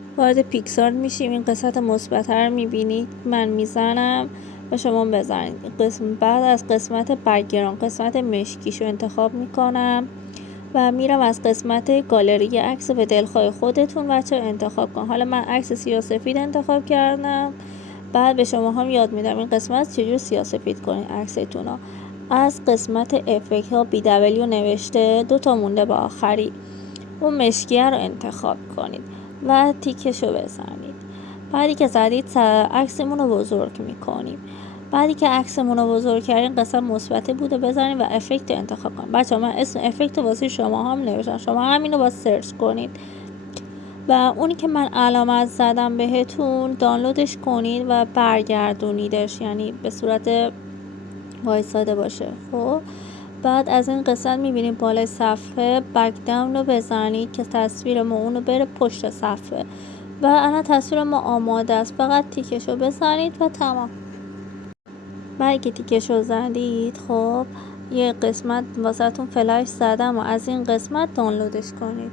وارد پیکسارت میشیم. این قسمت مثبت رو میبینید، من میزنم و شما بزنید. بعد از قسمت بک‌گراند قسمت مشکیشو انتخاب میکنم و میرم از قسمت گالری عکس به دلخواه خودتون بچه انتخاب کن. حالا من عکس سیاه‌سفید انتخاب کردم. بعد به شما هم یاد میدم این قسمت چجور سیاه‌سفید کنید عکستون رو. از قسمت افکت ها BW نوشته 2 تا مونده با آخری، اون مشکیه رو انتخاب کنید و تیکشو بزنید. بعدی که زدید عکسمون رو بزرگ میکنیم. بعدی که عکسمون رو بزرگ کردیم قسمت مثبت بوده بزنید و افکت رو انتخاب کنید. بچه من اسم افکت واسه شما هم نوشتم، شما همینو با سرچ کنید و اونی که من علامت زدم بهتون دانلودش کنید و برگردونیدش، یعنی به صورت وایساده باشه. خب بعد از این قسمت میبینید بالای صفحه بک داون رو بزنید که تصویر ما اونو بره پشت صفحه و الان تصویر ما آماده است. فقط تیکش رو بزنید و تمام. بعد که تیکش رو زدید خب یه قسمت واسهتون فلش زدم و از این قسمت دانلودش کنید.